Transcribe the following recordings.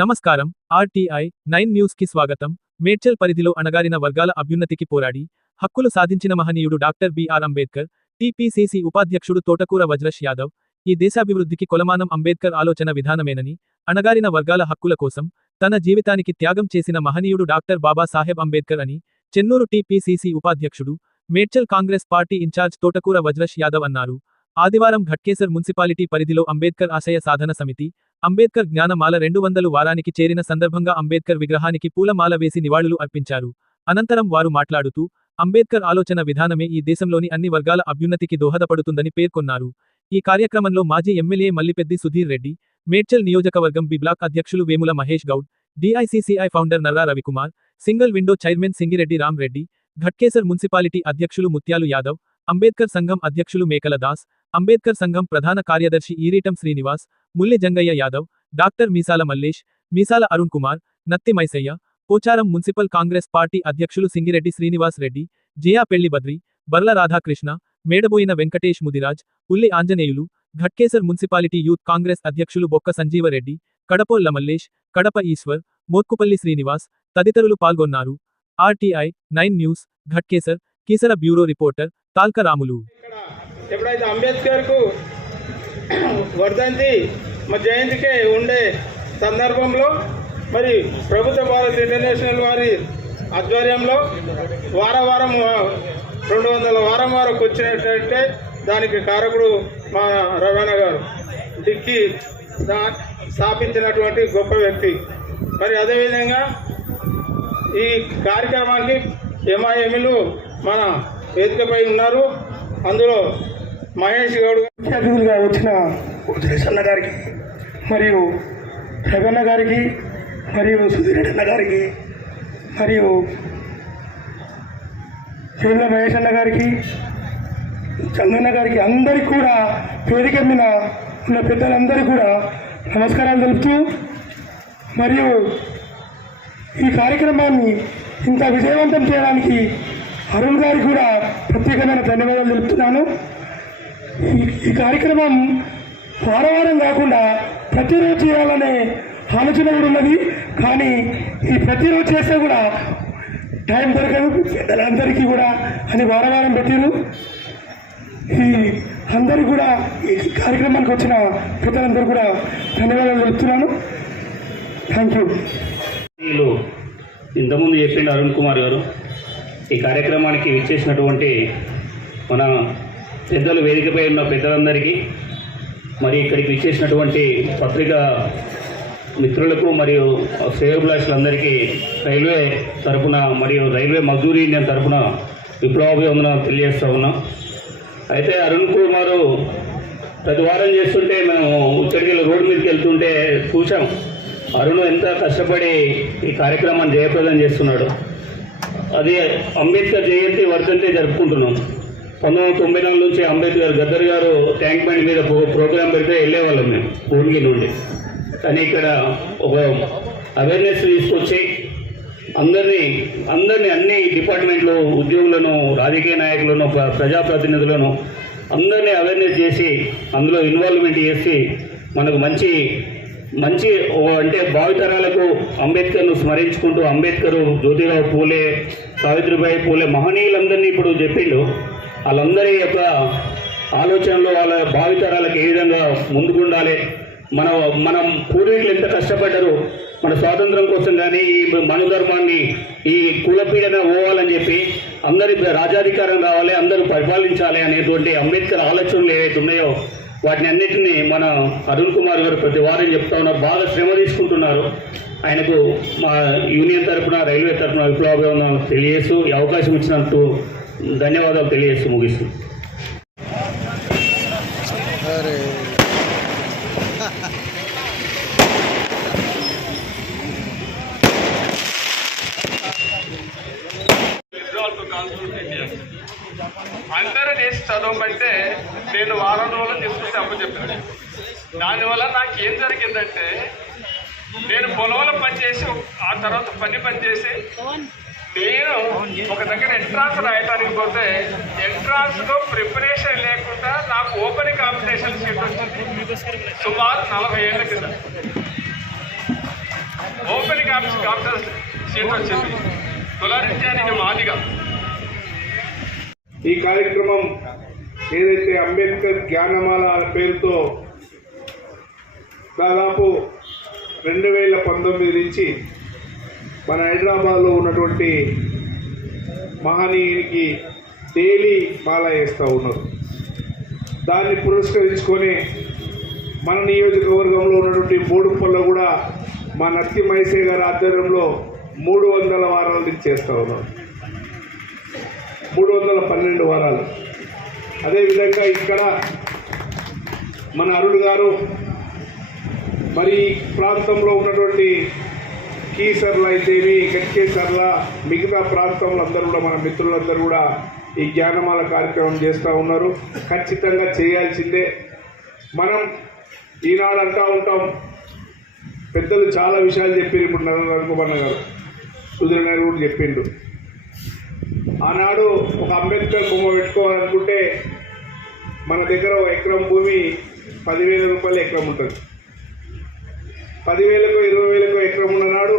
నమస్కారం. RTI nine న్యూస్కి స్వాగతం. మేడ్చల్ పరిధిలో అణగారిన వర్గాల అభ్యున్నతికి పోరాడి హక్కులు సాధించిన మహనీయుడు డాక్టర్ బిఆర్ అంబేద్కర్ టీపీసీసీ ఉపాధ్యక్షుడు తోటకూర వజ్రష్ యాదవ్. ఈ దేశాభివృద్ధికి కొలమానం అంబేద్కర్ ఆలోచన విధానమేనని అణగారిన వర్గాల హక్కుల కోసం తన జీవితానికి త్యాగం చేసిన మహనీయుడు డాక్టర్ బాబాసాహెబ్ అంబేద్కర్ అని చెన్నూరు టీపీసీసీ ఉపాధ్యక్షుడు మేడ్చల్ కాంగ్రెస్ పార్టీ ఇన్ఛార్జ్ తోటకూర వజ్రష్ యాదవ్ అన్నారు. ఆదివారం ఘట్కేసర్ మున్సిపాలిటీ పరిధిలో అంబేద్కర్ ఆశయ సాధన సమితి అంబేద్కర్ జ్ఞానమాల రెండు వందలు వారానికి చేరిన సందర్భంగా అంబేద్కర్ విగ్రహానికి పూలమాల వేసి నివాళులు అర్పించారు. అనంతరం వారు మాట్లాడుతూ అంబేద్కర్ ఆలోచన విధానమే ఈ దేశంలోని అన్ని వర్గాల అభ్యున్నతికి దోహదపడుతుందని పేర్కొన్నారు. ఈ కార్యక్రమంలో మాజీ ఎమ్మెల్యే మల్లిపెద్ది సుధీర్ రెడ్డి మేడ్చల్ నియోజకవర్గం బి బ్లాక్ అధ్యక్షులు Vemula Mahesh Goud DICCI founder Narra Ravikumar single window chairman Singireddy Ram Reddy Ghatkesar municipality అధ్యక్షులు ముత్యాలు యాదవ్ అంబేద్కర్ సంఘం అధ్యక్షులు మేకల దాస్ అంబేద్కర్ సంఘం ప్రధాన కార్యదర్శి Eeritam Srinivas Mulli Jangaiah Yadav doctor Meesala Mallesh Meesala Arun Kumar Natti Maisaiah Pocharam municipal Congress party అధ్యక్షులు సింగిరెడ్డి శ్రీనివాస్ రెడ్డి జయా పెళ్ళి Badri Barla Radhakrishna Medaboina Venkatesh Mudiraj Ulli Anjaneyulu Ghatkesar municipality youth Congress అధ్యక్షులు బొక్క సంజీవరెడ్డి కడపోల్ల మల్లేష్ కడప ఈశ్వర్ మోత్కుపల్లి శ్రీనివాస్ తదితరులు పాల్గొన్నారు. RTI nine news Ghatkesar Keesara bureau reporter Talkaramulu. ఎప్పుడైతే అంబేద్కర్కు వర్ధంతి మరి జయంతికే ఉండే సందర్భంలో మరి ప్రభుత్వ భారత్ ఇంటర్నేషనల్ వారి ఆధ్వర్యంలో వార వారం రెండు వందల వారం వరకు వచ్చినట్టయితే దానికి కారకుడు మా రవాణా గారు డిక్కి దా స్థాపించినటువంటి గొప్ప వ్యక్తి. మరి అదేవిధంగా ఈ కార్యక్రమానికి ఎంఐఎంలు మన వేదికపై ఉన్నారు. అందులో మహేష్ గౌడ్ ముఖ్య అతిథులుగా వచ్చిన ఉద్రేష్ అన్న గారికి మరియు రవన్న గారికి మరియు సుధీరెడ్డి అన్న గారికి మరియు చేనుల మహేష్ అన్న గారికి చందన్న గారికి అందరికీ కూడా వేదిక మీద ఉన్న పెద్దలందరికీ కూడా నమస్కారాలు తెలుపుతూ మరియు ఈ కార్యక్రమాన్ని ఇంత విజయవంతం చేయడానికి అరుణ్ గారికి కూడా ప్రత్యేకమైన ధన్యవాదాలు తెలుపుతున్నాను. ఈ ఈ కార్యక్రమం వారవారం కాకుండా ప్రతిరోజు చేయాలనే ఆలోచన కూడా ఉన్నది. కానీ ఈ ప్రతిరోజు చేస్తే కూడా టైం దొరకదు. పెద్దలందరికీ కూడా అని వారవారం వారం పెట్టారు. ఈ అందరికీ కూడా ఈ కార్యక్రమానికి వచ్చిన పెద్దలందరూ కూడా ధన్యవాదాలు తెలుపుతున్నాను. థ్యాంక్ యూ వీళ్ళు ఇంతకుముందు చెప్పిండు అరుణ్ కుమార్ గారు ఈ కార్యక్రమానికి విచ్చేసినటువంటి మన పెద్దలు వేదికపై ఉన్న పెద్దలందరికీ మరి ఇక్కడికి విచ్చేసినటువంటి పత్రికా మిత్రులకు మరియు శ్రేయోభిలాషులందరికీ రైల్వే తరఫున మరియు రైల్వే మజూరి యూనియన్ తరఫున విప్లవాభివందనం తెలియజేస్తా ఉన్నాం. అయితే అరుణ్ కుమార్ ప్రతి వారం చేస్తుంటే మేము ఇక్కడికి రోడ్డు మీదకి వెళ్తుంటే చూసాం అరుణ్ ఎంత కష్టపడి ఈ కార్యక్రమాన్ని జయప్రదం చేస్తున్నాడు. అది అంబేద్కర్ జయంతి వర్ధంతి జరుపుకుంటున్నాం. పంతొమ్మిది వందల తొంభై నాలుగు నుంచి అంబేద్కర్ గద్దర్ గారు ట్యాంక్ బండ్ మీద ప్రోగ్రాం పెడితే వెళ్ళేవాళ్ళం మేము ఊరికి నుండి. కానీ ఇక్కడ ఒక అవేర్నెస్ తీసుకొచ్చి అందరినీ అందరినీ అన్ని డిపార్ట్మెంట్లు ఉద్యోగులను రాజకీయ నాయకులను ప్రజాప్రతినిధులను అందరినీ అవేర్నెస్ చేసి అందులో ఇన్వాల్వ్మెంట్ చేసి మనకు మంచి మంచి అంటే భావితరాలకు అంబేద్కర్ను స్మరించుకుంటూ అంబేద్కర్ జ్యోతిరావు పూలే సావిత్రిబాయి పూలే మహనీయులందరినీ ఇప్పుడు చెప్పిండు. వాళ్ళందరి యొక్క ఆలోచనలు వాళ్ళ భావితరాలకు ఏ విధంగా ముందుకుండాలి? మన మనం పూర్వీకులు ఎంత కష్టపడ్డారు? మన స్వాతంత్రం కోసం కానీ ఈ మనుధర్మాన్ని ఈ కులపీడన పోవాలని చెప్పి అందరి రాజాధికారం రావాలి అందరూ పరిపాలించాలి అనేటువంటి అంబేద్కర్ ఆలోచనలు ఏవైతే ఉన్నాయో వాటిని అన్నిటినీ మన అరుణ్ కుమార్ గారు ప్రతి వారం చెప్తా ఉన్నారు. బాగా శ్రమ తీసుకుంటున్నారు. ఆయనకు మా యూనియన్ తరఫున రైల్వే తరపున విప్లవాభివందనం తెలియజేస్తూ ఈ అవకాశం ఇచ్చినట్టు ధన్యవాదాలు తెలియజేస్తూ ముగిస్తూ. అందరూ చేసి చదవమంటే నేను వారం రోజులు తీసుకొచ్చి అప్పు చెప్పాను. దానివల్ల నాకు ఏం జరిగిందంటే నేను పొలంలో పనిచేసి ఆ తర్వాత పని పనిచేసి నేను ఒక దగ్గర ఎంట్రాన్స్ రాయటానికి పోతే ఎంట్రాన్స్లో ప్రిపరేషన్ లేకుండా నాకు ఓపెన్ కాంపిటీషన్ సీట్ వచ్చింది. సుమారు నలభై ఏళ్ళ కింద ఓపెన్ కాంపిటీషన్ సీట్ వచ్చింది. కులారిత్యా మాదిగా. ఈ కార్యక్రమం ఏదైతే అంబేద్కర్ జ్ఞానమాల పేరుతో దాదాపు రెండు వేల పంతొమ్మిది నుంచి మన హైదరాబాద్లో ఉన్నటువంటి మహనీయునికి డైలీ మాల వేస్తూ ఉన్నారు. దాన్ని పురస్కరించుకొని మన నియోజకవర్గంలో ఉన్నటువంటి బోడుపల్లో కూడా మా నత్తి మైసే గారి ఆధ్వర్యంలో మూడు వందల వారాల నుంచి చేస్తూ ఉన్నారు. మూడు వందల పన్నెండు వారాలు. అదేవిధంగా ఇక్కడ మన అరుణ్ గారు మరి ప్రాంతంలో ఉన్నటువంటి కీసర్లు అయితేవి గట్కేసర్ల మిగతా ప్రాంతంలో అందరూ కూడా మన మిత్రులందరూ కూడా ఈ జ్ఞానమాల కార్యక్రమం చేస్తూ ఉన్నారు. ఖచ్చితంగా చేయాల్సిందే. మనం ఈనాడు అంటూ ఉంటాం పెద్దలు చాలా విషయాలు చెప్పారు ఇప్పుడు నరేంద్ర కుమార్ గారు. సుధీర్ గారు కూడా చెప్పిండు. ఆనాడు ఒక అంబేద్కర్ బొమ్మ పెట్టుకోవాలనుకుంటే మన దగ్గర ఎకరం భూమి పదివేల రూపాయలు ఎకరం ఉంటుంది. పదివేలకు ఇరవై వేలకు ఎకరం ఉన్ననాడు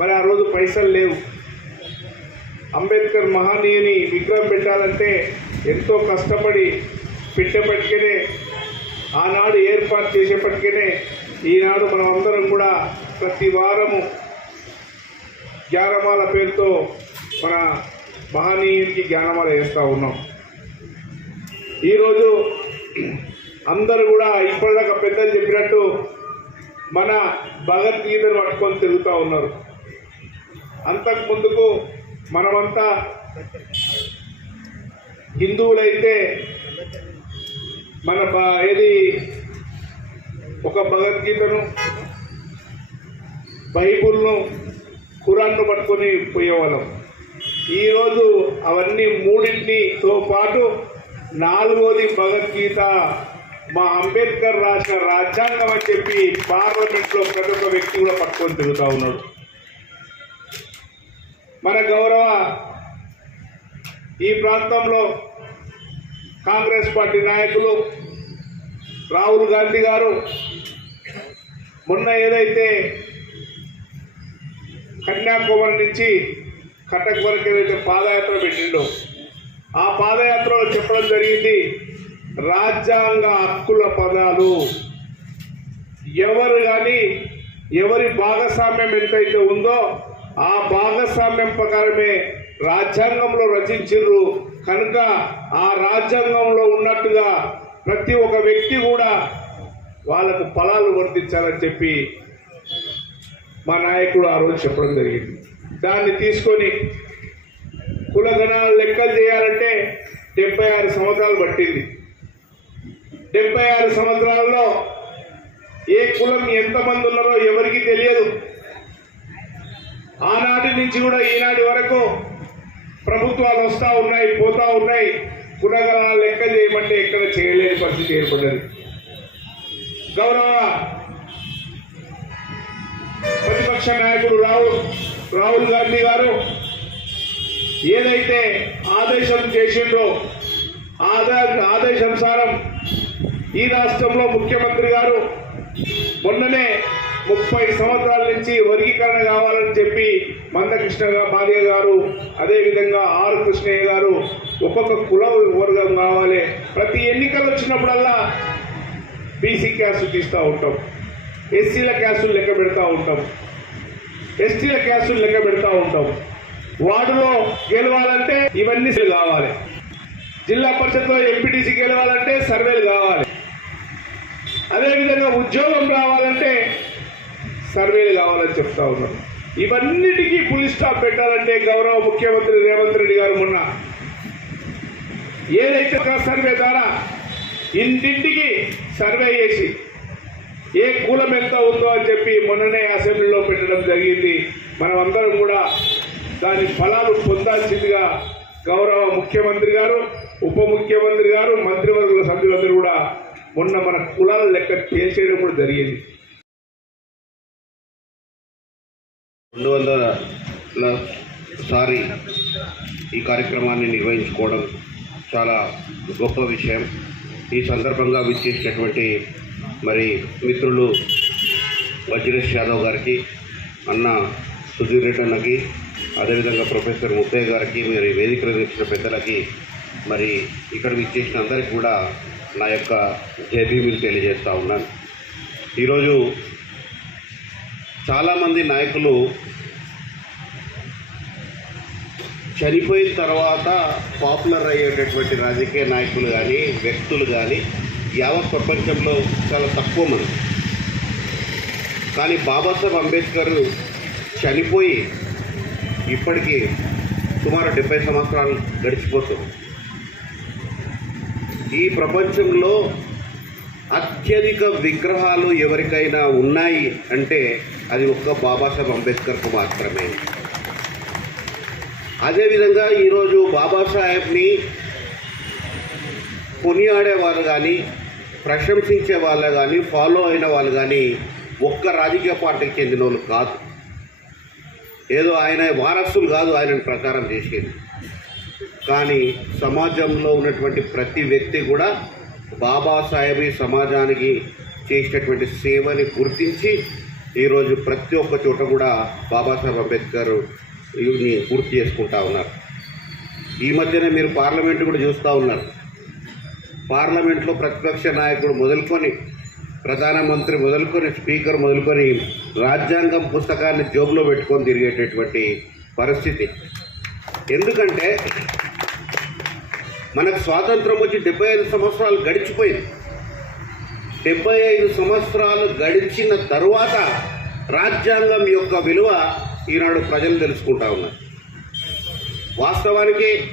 మరి ఆ రోజు పైసలు లేవు. అంబేద్కర్ మహనీయుని విగ్రహం పెట్టాలంటే ఎంతో కష్టపడి పెట్టేపటికనే ఆనాడు ఏర్పాటు చేసేపటికనే ఈనాడు మనం అందరం కూడా ప్రతి వారము జ్ఞానమాల పేరుతో మన మహనీయునికి జ్ఞానమాల వేస్తూ ఉన్నాం. ఈరోజు అందరూ కూడా ఇప్పటిదాకా పెద్దలు చెప్పినట్టు మన భగవద్గీతను పట్టుకొని తిరుగుతూ ఉన్నారు. అంతకు ముందుకు మనమంతా హిందువులైతే మన ఏది? ఒక భగవద్గీతను బైబుల్ను ఖురాన్ను పట్టుకొని పోయేవాళ్ళం. ఈరోజు అవన్నీ మూడింటితో పాటు నాలుగోది భగవద్గీత మా అంబేద్కర్ రాసిన రాజ్యాంగం అని చెప్పి పార్లమెంట్లో ప్రతి ఒక్క వ్యక్తి కూడా పట్టుకొని తిరుగుతూ ఉన్నాడు. మన గౌరవ ఈ ప్రాంతంలో కాంగ్రెస్ పార్టీ నాయకులు రాహుల్ గాంధీ గారు మొన్న ఏదైతే కన్యాకుమారి నుంచి కటక్ వరకు ఏదైతే పాదయాత్ర పెట్టిండో ఆ పాదయాత్రలో చెప్పడం జరిగింది రాజ్యాంగ హక్కుల పదాలు. ఎవరు కానీ ఎవరి భాగస్వామ్యం ఎంతైతే ఉందో ఆ భాగస్వామ్యం ప్రకారమే రాజ్యాంగంలో రచించారు కనుక ఆ రాజ్యాంగంలో ఉన్నట్టుగా ప్రతి ఒక్క వ్యక్తి కూడా వాళ్ళకు ఫలాలు వర్తించాలని చెప్పి మా నాయకుడు ఆ రోజు చెప్పడం జరిగింది. దాన్ని తీసుకొని కులగణాలు లెక్కలు చేయాలంటే డెబ్బై ఆరు సంవత్సరాలు పట్టింది. డెబ్బై ఆరు సంవత్సరాలలో ఏ కులం ఎంతమంది ఉన్నారో ఎవరికి తెలియదు. ఆనాటి నుంచి కూడా ఈనాటి వరకు ప్రభుత్వాలు వస్తూ ఉన్నాయి పోతా ఉన్నాయి. గుణగణాలు లెక్క చేయమంటే ఎక్కడ చేయలేని పరిస్థితి ఏర్పడ్డది. గౌరవ ప్రతిపక్ష నాయకుడు రాహుల్ రాహుల్ గాంధీ గారు ఏదైతే ఆదేశం చేసిండ్రో ఆదా ఆదేశానుసారం ఈ రాష్ట్రంలో ముఖ్యమంత్రి గారు మొన్ననే ముప్పై సంవత్సరాల నుంచి వర్గీకరణ కావాలని చెప్పి మందకృష్ణ గా- గారు అదేవిధంగా ఆర్ కృష్ణయ్య గారు ఒక్కొక్క కుల వర్గం కావాలి. ప్రతి ఎన్నికలు వచ్చినప్పుడల్లా బీసీ క్యాసు తీస్తూ ఉంటాం. ఎస్సీల క్యాసులు లెక్క పెడతా ఉంటాం. ఎస్టీల క్యాసులు లెక్క పెడతా ఉంటాం. వార్డులో గెలవాలంటే ఇవన్నీ కావాలి. జిల్లా పరిషత్లో ఎంపీటీసీ గెలవాలంటే సర్వేలు కావాలి. అదేవిధంగా ఉద్యోగం రావాలంటే సర్వేలు కావాలని చెప్తా ఉన్నారు ఇవన్నిటికీ పులి స్టాప్ పెట్టాలంటే గౌరవ ముఖ్యమంత్రి రేవంత్ రెడ్డి గారు మొన్న ఏదైతే ఒక సర్వే ద్వారా ఇంటింటికి సర్వే చేసి ఏ కులం ఎంత ఉందో అని చెప్పి మొన్ననే అసెంబ్లీలో పెట్టడం జరిగింది. మనం అందరం కూడా దాని ఫలాలు పొందాల్సిందిగా గౌరవ ముఖ్యమంత్రి గారు ఉప ముఖ్యమంత్రి గారు మంత్రివర్గుల సభ్యులందరూ కూడా మొన్న మన కులాల లెక్క చేసేటప్పుడు కూడా జరిగింది. రెండు వందల సారి ఈ కార్యక్రమాన్ని నిర్వహించుకోవడం చాలా గొప్ప విషయం. ఈ సందర్భంగా విచ్చేసినటువంటి మరి మిత్రులు వజ్రేష్ యాదవ్ గారికి అన్న సుధీర్ రెడ్డి అన్నకి అదేవిధంగా ప్రొఫెసర్ ముప్పయ్య గారికి మరి వేదికలు ఇచ్చిన పెద్దలకి మరి ఇక్కడ విచ్చేసిన అందరికి కూడా నా యొక్క జేబీబీలు తెలియజేస్తూ ఉన్నాను. ఈరోజు చాలామంది నాయకులు చనిపోయిన తర్వాత పాపులర్ అయ్యేటటువంటి రాజకీయ నాయకులు కానీ వ్యక్తులు కానీ యావత్ ప్రపంచంలో చాలా తక్కువ మంది. కానీ బాబాసాహెబ్ అంబేద్కర్ చనిపోయి ఇప్పటికీ సుమారు డెబ్బై సంవత్సరాలు గడిచిపోతుంది. ఈ ప్రపంచంలో అత్యధిక విగ్రహాలు ఎవరికైనా ఉన్నాయి అంటే అది ఒక్క బాబాసాహెబ్ అంబేద్కర్కు మాత్రమే. అదేవిధంగా ఈరోజు బాబాసాహెబ్ని కొనియాడేవాళ్ళు కానీ ప్రశంసించే వాళ్ళు కానీ ఫాలో అయిన వాళ్ళు కానీ ఒక్క రాజకీయ పార్టీకి చెందిన వాళ్ళు కాదు. ఏదో ఆయన వారసులు కాదు ఆయనను ప్రచారం చేసేది. కానీ సమాజంలో ఉన్నటువంటి ప్రతి వ్యక్తి కూడా బాబాసాహెబ్ సమాజానికి చేసినటువంటి సేవని గుర్తించి ఈరోజు ప్రతి ఒక్క చోట కూడా బాబాసాహెబ్ అంబేద్కర్ ఇవి పూర్తి చేసుకుంటా ఉన్నారు. ఈ మధ్యనే మీరు పార్లమెంట్ కూడా చూస్తూ ఉన్నారు. పార్లమెంట్లో ప్రతిపక్ష నాయకుడు మొదలుకొని ప్రధానమంత్రి మొదలుకొని స్పీకర్ మొదలుకొని రాజ్యాంగం పుస్తకాన్ని జోబులో పెట్టుకొని తిరిగేటటువంటి పరిస్థితి. ఎందుకంటే మనకు స్వాతంత్రం వచ్చి డెబ్బై ఐదు సంవత్సరాలు గడిచిపోయింది. డెబ్బై ఐదు సంవత్సరాలు గడిచిన తరువాత రాజ్యాంగం యొక్క విలువ ఈనాడు ప్రజలు తెలుసుకుంటా ఉన్నారు. వాస్తవానికి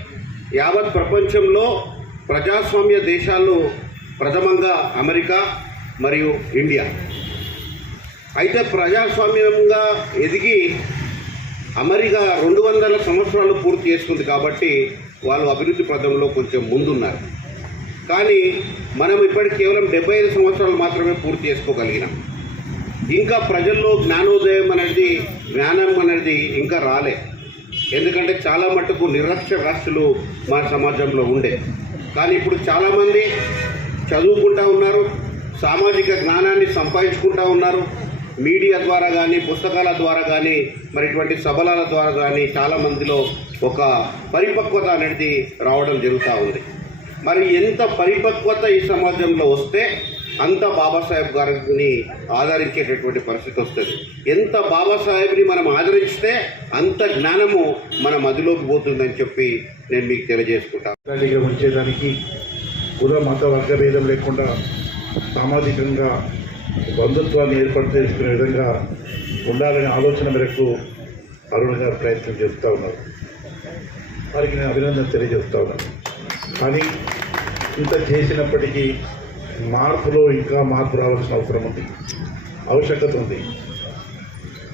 యావత్ ప్రపంచంలో ప్రజాస్వామ్య దేశాలు ప్రథమంగా అమెరికా మరియు ఇండియా. అయితే ప్రజాస్వామ్యంగా ఎదిగి అమెరికా రెండు వందల సంవత్సరాలు పూర్తి చేసుకుంది కాబట్టి వాళ్ళు అభివృద్ధి పథంలో కొంచెం ముందున్నారు. కానీ మనం ఇప్పటికి కేవలం డెబ్బై ఐదు సంవత్సరాలు మాత్రమే పూర్తి చేసుకోగలిగినాం. ఇంకా ప్రజల్లో జ్ఞానోదయం అనేది జ్ఞానం అనేది ఇంకా రాలే. ఎందుకంటే చాలా మటుకు నిరక్షరాస్యులు మన సమాజంలో ఉండే. కానీ ఇప్పుడు చాలామంది చదువుకుంటా ఉన్నారు సామాజిక జ్ఞానాన్ని సంపాదించుకుంటా ఉన్నారు. మీడియా ద్వారా కానీ పుస్తకాల ద్వారా కానీ మరి ఇటువంటి సబలాల ద్వారా కానీ చాలా మందిలో ఒక పరిపక్వత అనేది రావడం జరుగుతూ ఉంది. మరి ఎంత పరిపక్వత ఈ సమాజంలో వస్తే అంత బాబాసాహెబ్ గారిని ఆదరించేటటువంటి పరిస్థితి వస్తుంది. ఎంత బాబాసాహెబ్ని మనం ఆదరిస్తే అంత జ్ఞానము మన మదిలోకి పోతుందని చెప్పి నేను మీకు తెలియజేసుకుంటాను ఉంచేదానికి కుల మత వర్గభేదం లేకుండా సామాజికంగా బంధుత్వాన్ని ఏర్పాటు చేసుకునే విధంగా ఉండాలనే ఆలోచన మేరకు అరుణ్ గారు ప్రయత్నం చేస్తూ ఉన్నారు. వారికి నేను అభినందన తెలియజేస్తా ఉన్నాను. కానీ ఇంత చేసినప్పటికీ మార్పులో ఇంకా మార్పు రావాల్సిన అవసరం ఉంది. ఆవశ్యకత ఉంది.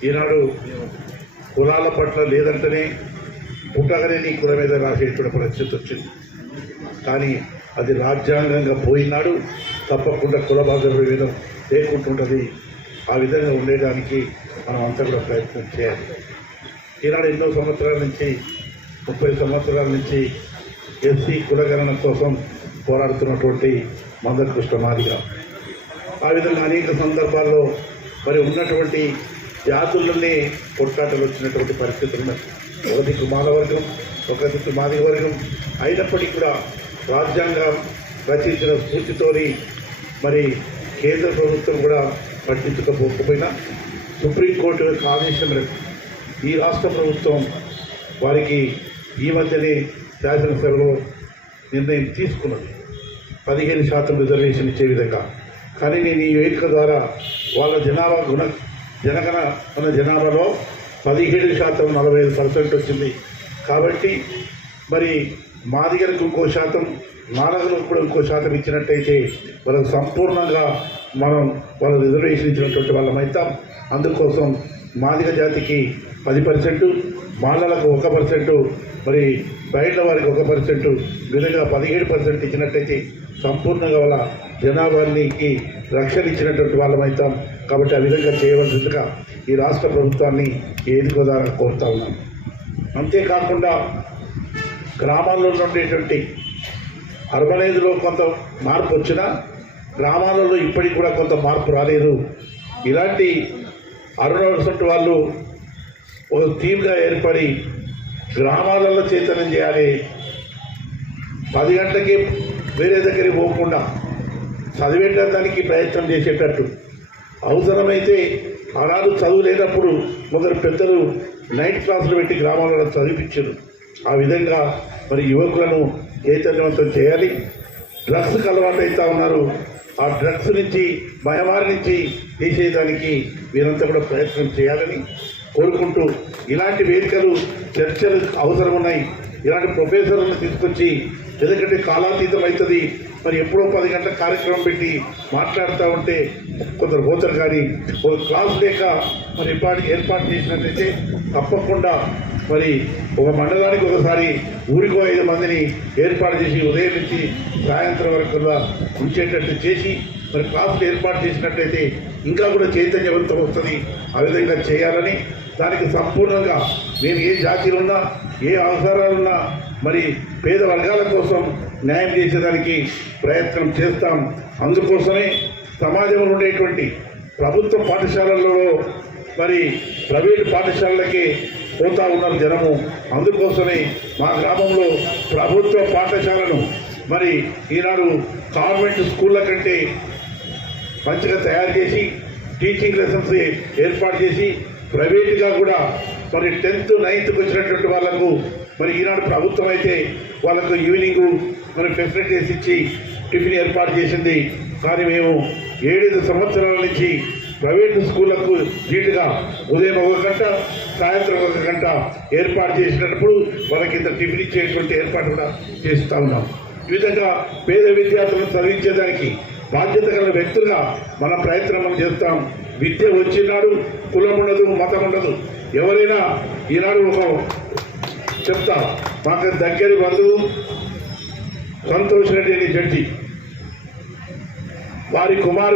ఈనాడు కులాల పట్ల లేదంటేనే పుట్టగనే నీ కుల మీద రాసేటువంటి పరిస్థితి వచ్చింది. కానీ అది రాజ్యాంగంగా పోయినాడు తప్పకుండా కుల బాధ్యత లేకుంటుంటుంది ఆ విధంగా ఉండేదానికి మనం అంతా కూడా ప్రయత్నం చేయాలి. ఈనాడు ఎన్నో సంవత్సరాల నుంచి ముప్పై సంవత్సరాల నుంచి ఎస్సీ కులగణన కోసం పోరాడుతున్నటువంటి మందకృష్ణ మాదిగ. ఆ విధంగా అనేక సందర్భాల్లో మరి ఉన్నటువంటి జాతులనే కొట్లాటలు వచ్చినటువంటి పరిస్థితులు ఉన్నాయి. ఒక దిక్కు మాల వర్గం ఒక దిక్కు మాదిగ వర్గం అయినప్పటికీ కూడా రాజ్యాంగం రచించిన స్ఫూర్తితోని మరి కేంద్ర ప్రభుత్వం కూడా పట్టించకపోకపోయినా సుప్రీంకోర్టు యొక్క ఆదేశం ఈ రాష్ట్ర ప్రభుత్వం వారికి ఈ మధ్యనే శాసనసభలో నిర్ణయం తీసుకున్నది. పదిహేను శాతం రిజర్వేషన్ ఇచ్చే విధంగా. కానీ నేను ఈ వేదిక ద్వారా వాళ్ళ జనాభా గుణ జనగణ ఉన్న జనాభాలో పదిహేడు శాతం నలభై ఐదు పర్సెంట్ వచ్చింది. కాబట్టి మరి మాదిగలకు ఇంకో శాతం నాలుగులకు కూడా ఇంకో శాతం ఇచ్చినట్టయితే వాళ్ళకు సంపూర్ణంగా మనం వాళ్ళ రిజర్వేషన్ ఇచ్చినటువంటి వాళ్ళమైతాం అందుకోసం మాదిగ జాతికి పది పర్సెంట్ మాలలకు ఒక పర్సెంట్ మరి బయట వారికి ఒక పర్సెంట్ విధంగా పదిహేడు పర్సెంట్ ఇచ్చినట్టయితే సంపూర్ణంగా వాళ్ళ జనాభానికి రక్షణ ఇచ్చినటువంటి వాళ్ళమైతాం. కాబట్టి ఆ విధంగా చేయవలసిందిగా ఈ రాష్ట్ర ప్రభుత్వాన్ని ఏదికో కోరుతా ఉన్నాం. అంతేకాకుండా గ్రామాల్లో ఉండేటువంటి అర్బనైజ్లో కొంత మార్పు వచ్చినా గ్రామాలలో ఇప్పటికి కూడా కొంత మార్పు రాలేదు. ఇలాంటి అరుణ వాళ్ళు ఒక టీమ్గా ఏర్పడి గ్రామాలలో చైతన్యం చేయాలి. పది గంటలకి వేరే దగ్గరికి పోకుండా చదివేటానికి ప్రయత్నం చేసేటట్టు. అవసరమైతే ఆనాడు చదువు లేనప్పుడు కొందరు పెద్దలు నైట్ క్లాసులు పెట్టి గ్రామాలలో చదివించారు. ఆ విధంగా మరి యువకులను చైతన్యవంతం చేయాలి. డ్రగ్స్కి అలవాటు అవుతా ఉన్నారు. ఆ డ్రగ్స్ నుంచి భయవారి నుంచి తీసేయడానికి వీరంతా కూడా ప్రయత్నం చేయాలని కోరుకుంటూ ఇలాంటి వేదికలు చర్చలు అవసరం ఉన్నాయి ఇలాంటి ప్రొఫెసర్లను తీసుకొచ్చి ఎందుకంటే కాలాతీతం అవుతుంది మరి ఎప్పుడో పది గంటల కార్యక్రమం పెట్టి మాట్లాడుతూ ఉంటే కొందరు పోతారు కానీ ఒక క్లాస్ లేక మరి ఏర్పాటు చేసినట్లయితే తప్పకుండా మరి ఒక మండలానికి ఒకసారి ఊరికో ఐదు మందిని ఏర్పాటు చేసి ఉదయం నుంచి సాయంత్రం వరకు ఉంచేటట్టు చేసి మరి క్లాసులు ఏర్పాటు చేసినట్లయితే ఇంకా కూడా చైతన్యవంతం వస్తుంది. ఆ విధంగా చేయాలని దానికి సంపూర్ణంగా మేము ఏ జాతిలో ఉన్నా ఏ అవసరాలున్నా మరి పేద వర్గాల కోసం న్యాయం చేసేదానికి ప్రయత్నం చేస్తాం. అందుకోసమే సమాజంలో ఉండేటువంటి ప్రభుత్వ పాఠశాలలలో మరి ప్రైవేటు పాఠశాలలకి పోతా ఉన్నారు జనము. అందుకోసమే మా గ్రామంలో ప్రభుత్వ పాఠశాలను మరి ఈనాడు కాన్వెంట్ స్కూళ్ళ కంటే మంచిగా తయారు చేసి టీచింగ్ లెసన్స్ ఏర్పాటు చేసి ప్రైవేట్గా కూడా మరి టెన్త్ నైన్త్కి వచ్చినటువంటి వాళ్ళకు మరి ఈనాడు ప్రభుత్వం అయితే వాళ్ళకు ఈవినింగ్ మరి ఫెసిలిటీస్ ఇచ్చి టిఫిన్ ఏర్పాటు చేసింది. కానీ మేము ఏడైదు సంవత్సరాల నుంచి ప్రైవేటు స్కూళ్ళకు నీట్గా ఉదయం ఒక గంట సాయంత్రం ఒక గంట ఏర్పాటు చేసినప్పుడు వాళ్ళకి ఇంత టిఫిన్ ఇచ్చేటువంటి ఏర్పాటు కూడా చేస్తూ ఉన్నాం. ఈ విధంగా పేద విద్యార్థులను చదివించేదానికి బాధ్యత గల వ్యక్తులుగా మన ప్రయత్నం మనం చేస్తాం. విద్య వచ్చినాడు కులం ఉండదు మతం ఉండదు. ఎవరైనా ఈనాడు ఒక చెప్తా మాకు దగ్గరి బంధువు సంతోష్ రెడ్డి అని జడ్జి వారి కుమారు